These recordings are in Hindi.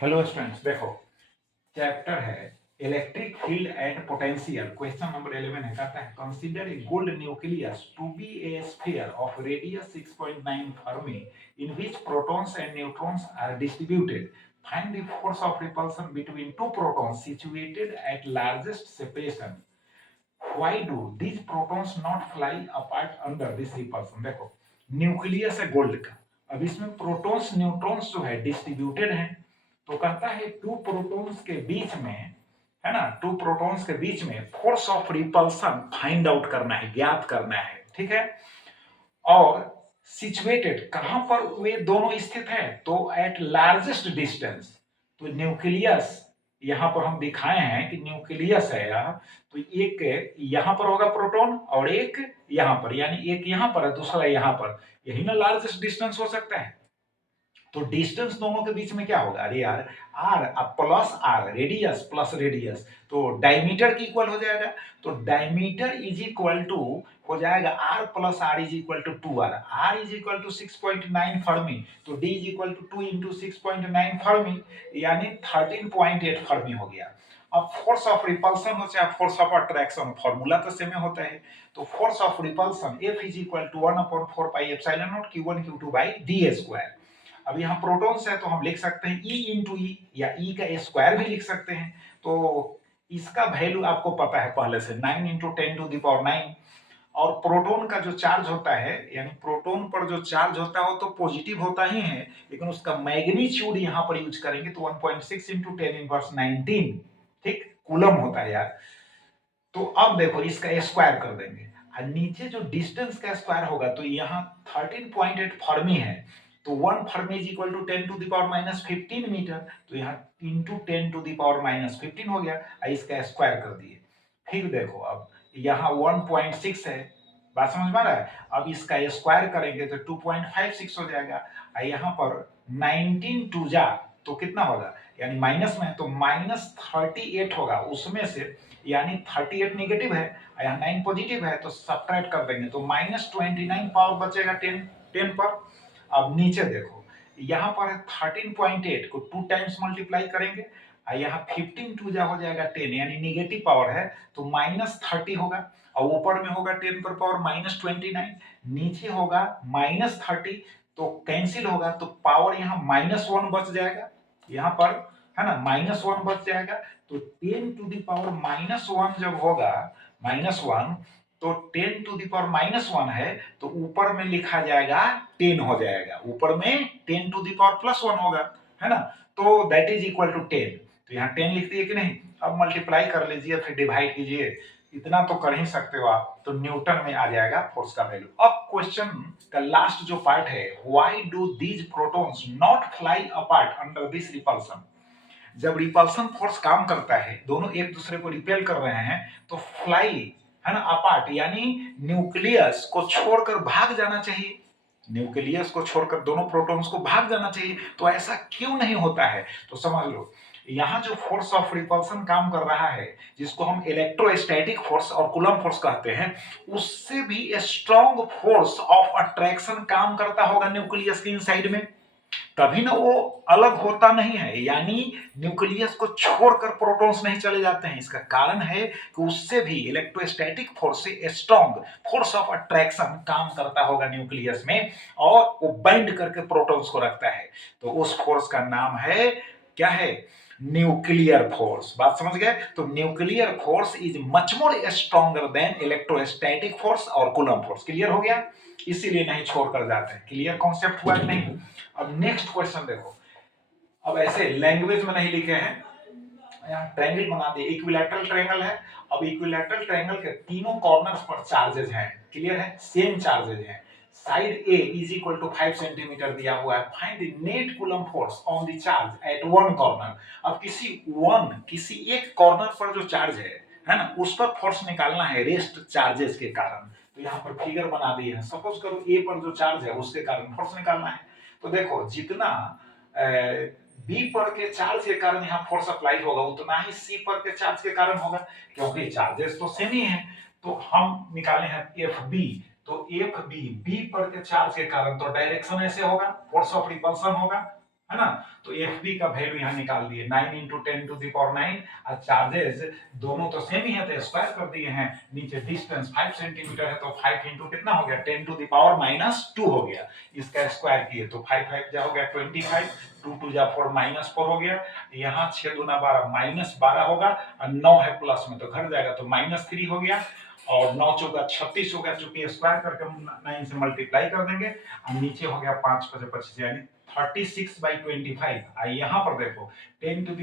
हेलो स्टूडेंट्स, देखो चैप्टर है electric field and potential. Question number 11 है, कहता है consider a gold nucleus to be a sphere of radius 6.9 fermi in which protons and neutrons are distributed. Find the force of repulsion between two protons situated at largest separation. Why do these protons not fly apart under this repulsion। देखो न्यूक्लियस है गोल्ड का, अब इसमें प्रोटॉन्स न्यूट्रॉन्स जो है डिस्ट्रीब्यूटेड हैं, तो कहता है टू प्रोटॉन्स के बीच में, है ना, टू प्रोटॉन्स के बीच में force of repulsion find out करना है, ज्ञात करना है, ठीक है। और सिचुएटेड कहां पर वे दोनों स्थित हैं, तो एट लार्जेस्ट डिस्टेंस। तो न्यूक्लियस यहां पर हम दिखाए हैं कि न्यूक्लियस है यह, तो एक यहां पर होगा प्रोटॉन और एक यहां पर, यानी एक यहां पर है दूसरा यहां पर, यही ना लार्जेस्ट डिस्टेंस हो सकता है। तो डिस्टेंस दोनों के बीच में क्या होगा, अरे यार r plus r, radius plus radius, तो डायमीटर की इक्वल हो जाएगा। तो डायमीटर इज इक्वल टू हो जाएगा r plus r is equal to 2r। R is equal to 6.9 fermi, तो d is equal to 2 into 6.9 fermi, यानी 13.8 फर्मी हो गया। अब फोर्स ऑफ रिपल्सन हो चाहे फोर्स ऑफ अट्रैक्शन, फॉर्मूला तो सेम होता है। तो force of repulsion F is equal to 1/4 pi epsilon naught Q1 Q2 by d square. अब यहाँ प्रोटॉन्स है तो हम लिख सकते हैं E इंटू ई, या E का स्क्वायर भी लिख सकते हैं। तो इसका वैल्यू आपको पता है पहले से, 9 इंटू 10⁹। और प्रोटॉन का जो चार्ज होता है, यानी प्रोटॉन पर जो चार्ज होता है वो तो पॉजिटिव होता ही है, लेकिन उसका मैग्नीट्यूड यहाँ पर यूज करेंगे तो 1.6 इंटू 10⁻19, ठीक, कूलम होता है यार। तो अब देखो इसका स्क्वायर कर देंगे, और नीचे जो डिस्टेंस का स्क्वायर होगा तो यहाँ 13.8 फर्मी है, तो 1 fermi is equal to 10⁻15 metre, तो यहाँ इंटू 10⁻15 हो गया, और इसका स्क्वायर कर दिए। फिर देखो अब यहाँ 1.6 है, बात समझ में आ रहा है। अब इसका स्क्वायर करेंगे तो 2.56 हो जाएगा, और यहाँ पर 19 टू जा तो कितना होगा, यानी माइनस में, तो -38 होगा उसमें से, यानी 38 नेगेटिव है और यहाँ 9 पॉजिटिव है, तो सब्ट्रैक्ट कर देंगे तो -29 पावर बचेगा 10 पर। अब नीचे देखो यहाँ पर 13.8 को 2 टाइम्स मल्टीप्लाई करेंगे, और यहाँ 15 टू जा हो जाएगा 10, यानी नेगेटिव पावर है तो -30 होगा, और ऊपर में होगा 10 पर पावर -29, नीचे होगा -30, तो कैंसिल होगा, तो पावर यहाँ -1 बच जाएगा यहाँ पर, है ना, -1 बच जाएगा। तो 10 टू द पावर -1 जब होगा, -1, तो 10 टू द पावर -1 है तो ऊपर में लिखा जाएगा 10 हो जाएगा, ऊपर में 10 टू द पावर +1 होगा, है ना, तो दैट इज इक्वल टू 10। तो यहाँ 10 लिख दिए कि नहीं। अब मल्टीप्लाई कर लीजिए, फिर डिवाइड कीजिए, इतना तो कर ही सकते हो आप, तो न्यूटन में आ जाएगा फोर्स का वैल्यू। अब क्वेश्चन का लास्ट जो पार्ट है, why do these protons not fly apart under this repulsion. जब रिपल्सन फोर्स काम करता है, दोनों एक दूसरे को रिपेल कर रहे हैं, तो फ्लाई, है ना, अपार्ट, यानी न्यूक्लियस को छोड़कर भाग जाना चाहिए, न्यूक्लियस को छोड़कर दोनों प्रोटॉन्स को भाग जाना चाहिए। तो ऐसा क्यों नहीं होता है, तो समझ लो यहाँ जो फोर्स ऑफ रिपल्सन काम कर रहा है, जिसको हम इलेक्ट्रोस्टैटिक फोर्स और कूलम फोर्स कहते हैं, उससे भी स्ट्रॉन्ग फोर्स ऑफ अट्रैक्शन काम करता होगा न्यूक्लियस के इनसाइड में, तभी ना वो अलग होता नहीं है, यानी न्यूक्लियस को छोड़कर प्रोटॉन्स नहीं चले जाते हैं। इसका कारण है कि उससे भी इलेक्ट्रोस्टैटिक फोर्स से स्ट्रॉन्ग फोर्स ऑफ अट्रैक्शन काम करता होगा न्यूक्लियस में, और वो बाइंड करके प्रोटॉन्स को रखता है। तो उस फोर्स का नाम है, क्या है, न्यूक्लियर फोर्स। बात समझ गए। तो nuclear force is much more stronger than electrostatic force और कूलम फोर्स। क्लियर हो गया, इसीलिए नहीं छोड़कर जाते हैं। क्लियर कॉन्सेप्ट हुआ कि नहीं। अब नेक्स्ट क्वेश्चन देखो, अब ऐसे लैंग्वेज में नहीं लिखे हैं, यहाँ ट्रायंगल बना दिए, इक्विलैटरल ट्रायंगल है। अब इक्विलैटरल ट्रायंगल के तीनों कॉर्नर्स पर चार्जेस हैं, क्लियर है, सेम चार्जेस हैं। Side a is equal to 5 centimetre दिया हुआ है। Find the net coulomb force on the charge at one corner. अब किसी एक कॉर्नर पर जो चार्ज है ना, उस पर फोर्स निकालना है रेस्ट चार्जेस के कारण। तो यहाँ पर फिगर बना दिए हैं। सपोज करो ए पर जो चार्ज है उसके कारण फोर्स निकालना है। तो देखो जितना बी पर के चार्ज के कारण यहाँ फोर्स अप्लाई होगा, उतना ही सी पर के चार्ज के कारण होगा, क्योंकि चार्जेस तो सेम ही है। तो हम निकाले हैं एफ बी, तो एफ बी बी पर के चार्ज के कारण तो डायरेक्शन ऐसे होगा, फोर्स ऑफ रिपल्सन होगा, है ना। तो एफ बी का वैल्यू यहाँ निकाल दिए 9 इंटू 10⁹ और चार्जेस दोनों तो सेम ही है तो स्क्वायर कर दिए हैं। नीचे डिस्टेंस 5 सेंटीमीटर है तो 5 इंटू कितना हो गया 10⁻⁻2 हो गया। इसका स्क्वायर किए तो 5 5 जा हो गया 25, 2 2 जा 4 -4 हो गया। यहाँ 6 दूना 12 -12 होगा और 9 है प्लस में तो घट जाएगा तो -3 हो गया और 9 चौका 36 हो गया। चूंकि स्क्वायर करके हम 9 से मल्टीप्लाई कर देंगे और नीचे हो गया 5 5 25 यानी 36/25। यहाँ पर देखो 10⁻³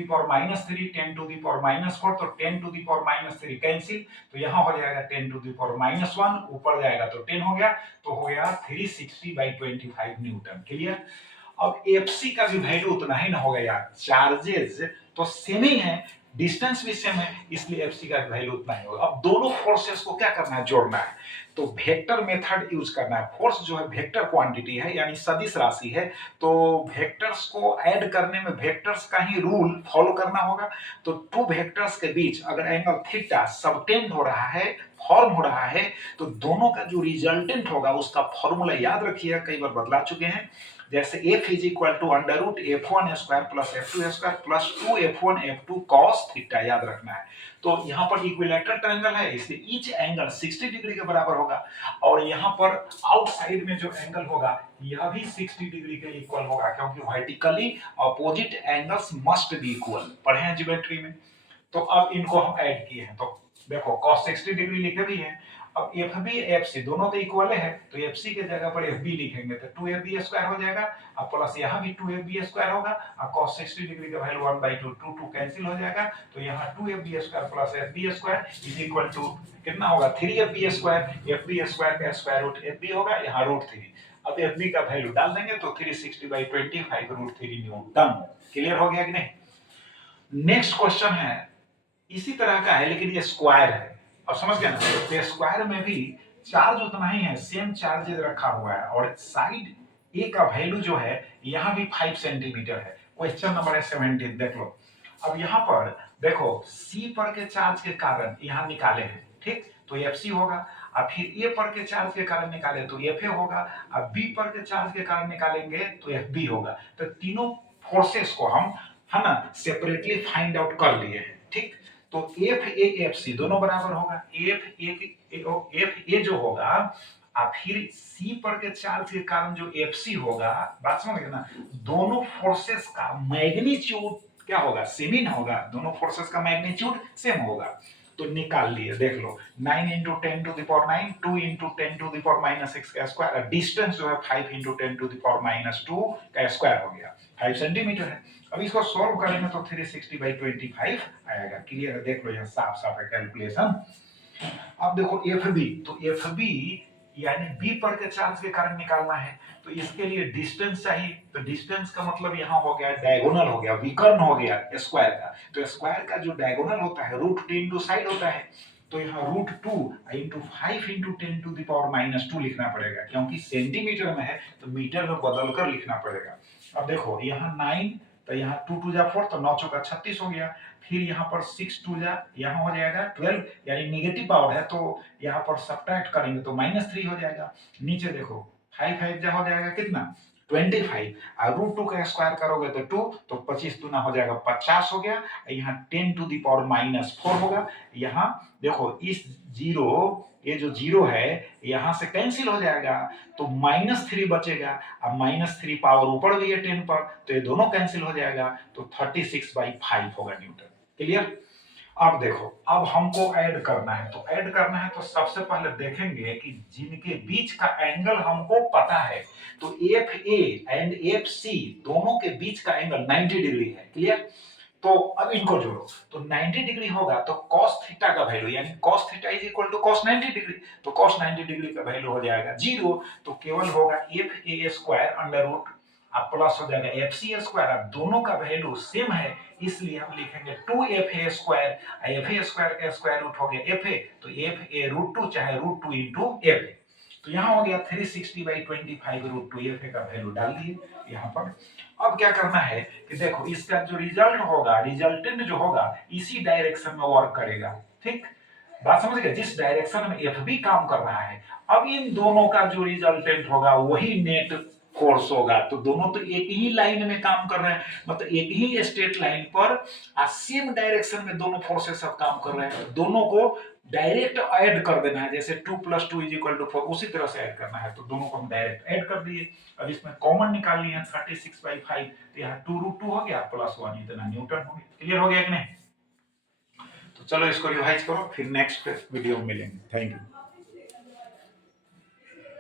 10⁻⁻4 तो 10⁻³ कैंसिल तो यहाँ हो जाएगा 10⁻1 ऊपर जाएगा तो 10 हो गया तो हो गया 360/25 न्यूटन। क्लियर। अब एफसी का भी वैल्यू उतना ही ना होगा यार, चार्जेस तो सेम ही है, डिस्टेंस भी सेम है, इसलिए एफसी का वैल्यू उतना ही होगा। अब दोनों फोर्सेस को क्या करना है, जोड़ना है, तो वेक्टर मेथड यूज करना है। फोर्स जो है वेक्टर क्वांटिटी है यानी सदिश राशि है, तो वेक्टर्स को ऐड करने में वेक्टर्स का ही रूल फॉलो करना होगा। तो टू वेक्टर्स के बीच अगर एंगल थीटा सबटेंड हो रहा है, फॉर्म हो रहा है, तो दोनों का जो रिजल्टेंट होगा उसका फॉर्मूला याद रखिए, कई बार बदला चुके हैं। जैसे f is equal to √f1 square plus f2 square plus 2f1 f2 cos theta, याद रखना है। तो यहाँ पर इक्विलैटरल ट्रायंगल है इसलिए ईच एंगल 60 डिग्री के बराबर होगा और यहाँ पर आउटसाइड में जो एंगल होगा यह भी 60 डिग्री के इक्वल होगा, क्योंकि vertically opposite angles must be equal, पढ़े हैं ज्योमेट्री में। तो अब इनको हम ऐड किए हैं तो देखो cos 60 डिग्री लिखे भी हैं। अब एफ बी एफ सी दोनों तो इक्वल है तो एफ सी के जगह पर एफ बी लिखेंगे तो 2fb स्क्वायर हो जाएगा और प्लस यहाँ भी 2fb स्क्वायर होगा और cos 60 डिग्री का वैल्यू 1/2 2 2 कैंसिल हो जाएगा तो यहाँ 2fb square plus fb square is equal to कितना होगा 3fb स्क्वायर, fb स्क्वायर का स्क्वायर रूट fb होगा यहाँ √3। अब fb का वैल्यू डाल देंगे तो 360/25 √3 न्यूटन। क्लियर हो गया कि नहीं। नेक्स्ट क्वेश्चन है इसी तरह का है लेकिन ये स्क्वायर है, अब समझ गए ना। तो स्क्वायर में भी चार्ज उतना ही है, सेम चार्जेस रखा हुआ है और साइड ए का वैल्यू जो है यहाँ भी 5 सेंटीमीटर है। क्वेश्चन नंबर है 17, देख लो। अब यहाँ पर देखो सी पर के चार्ज के कारण यहाँ निकाले हैं, ठीक, तो एफ सी होगा और फिर ए पर के चार्ज के कारण निकाले तो एफ ए होगा और बी पर के चार्ज के कारण निकालेंगे तो एफ बी होगा। तो तीनों फोर्सेस को हम है ना सेपरेटली फाइंड आउट कर लिए हैं, ठीक। तो एफ ए एफ सी दोनों बराबर होगा, एफ ए जो होगा और फिर सी पर के चार्ज के कारण जो एफ सी होगा, बात समझ गए ना, दोनों फोर्सेस का मैग्नीट्यूड क्या होगा, सेम ही होगा, दोनों फोर्सेस का मैग्नीट्यूड सेम होगा। तो निकाल लिए, देख लो 9 इंटू 10⁹ 2 इंटू 10⁻6 का स्क्वायर, डिस्टेंस जो है 5 इंटू 10⁻2 का स्क्वायर हो गया, 5 सेंटीमीटर है। अब इसको सॉल्व करेंगे तो 360/25 आएगा। क्लियर है, देख लो यहाँ साफ साफ है कैलकुलेशन। अब देखो एफ बी, तो एफ बी यानी बी पर के चार्ज के कारण निकालना है तो इसके लिए डिस्टेंस चाहिए, तो डिस्टेंस का मतलब यहाँ हो गया डायगोनल हो गया, विकर्ण हो गया स्क्वायर का। तो स्क्वायर का जो डायगोनल होता है √2 इंटू साइड होता है, तो यहाँ √2 इंटू 5 इंटू 10⁻2 लिखना पड़ेगा, क्योंकि सेंटीमीटर में है तो मीटर में बदल कर लिखना पड़ेगा। अब देखो यहाँ 9 तो यहाँ 2 2 जा 4 तो 9 चौका 36 हो गया, फिर यहाँ पर 6 2 जा यहाँ हो जाएगा 12 यानी नेगेटिव पावर है तो यहाँ पर सब्ट्रैक्ट करेंगे तो -3 हो जाएगा। नीचे देखो 5 5 जा हो जाएगा कितना 25 और √2 का स्क्वायर करोगे तो 2 तो 25 दूना हो जाएगा 50 हो गया, यहाँ 10⁻⁻4 होगा। यहाँ देखो इस जीरो, ये जो जीरो है यहाँ से कैंसिल हो जाएगा तो -3 बचेगा और -3 पावर ऊपर भी है 10 पर तो ये दोनों कैंसिल हो जाएगा तो 36/5 होगा न्यूटन। क्लियर। अब देखो अब हमको ऐड करना है, तो ऐड करना है तो सबसे पहले देखेंगे कि जिनके बीच का एंगल हमको पता है तो F A and F C दोनों के बीच का एंगल 90 डिग्री है। क्लियर। तो अब इनको जोड़ो तो 90 डिग्री होगा तो cos थीटा का वैल्यू यानी cos theta is equal to cos 90 degree, तो cos 90 डिग्री का वैल्यू हो जाएगा 0, तो केवल होगा F A square under root अब प्लस हो जाएगा एफ सी स्क्वायर। अब दोनों का वैल्यू सेम है इसलिए हम लिखेंगे 2fa स्क्वायर, fa स्क्वायर का स्क्वायर रूट हो गया fa तो fa √2 चाहे √2 इंटू fa, तो यहाँ हो गया 360/25 √2 fa का वैल्यू डाल दिए यहाँ पर। अब क्या करना है कि देखो इसका जो रिजल्ट होगा, रिजल्टेंट जो होगा इसी डायरेक्शन में वर्क करेगा, ठीक, बात समझ गए, जिस डायरेक्शन में एफ बी काम कर रहा है। अब इन दोनों का जो रिजल्टेंट होगा वही नेट फोर्स होगा। तो दोनों तो एक ही लाइन में काम कर रहे हैं, मतलब एक ही स्ट्रेट लाइन पर सेम डायरेक्शन में दोनों फोर्सेस सब काम कर रहे हैं। दोनों को डायरेक्ट ऐड कर देना है, जैसे 2 + 2 = 4 उसी तरह से ऐड करना है। तो दोनों को हम डायरेक्ट ऐड कर दिए। अब इसमें कॉमन निकाल लिए 36/5, तो यहाँ 2√2 हो गया +1 इतना न्यूटन हो गया। क्लियर हो गया कि नहीं? तो चलो इसको रिवाइज करो, फिर नेक्स्ट वीडियो में मिलेंगे। Thank you.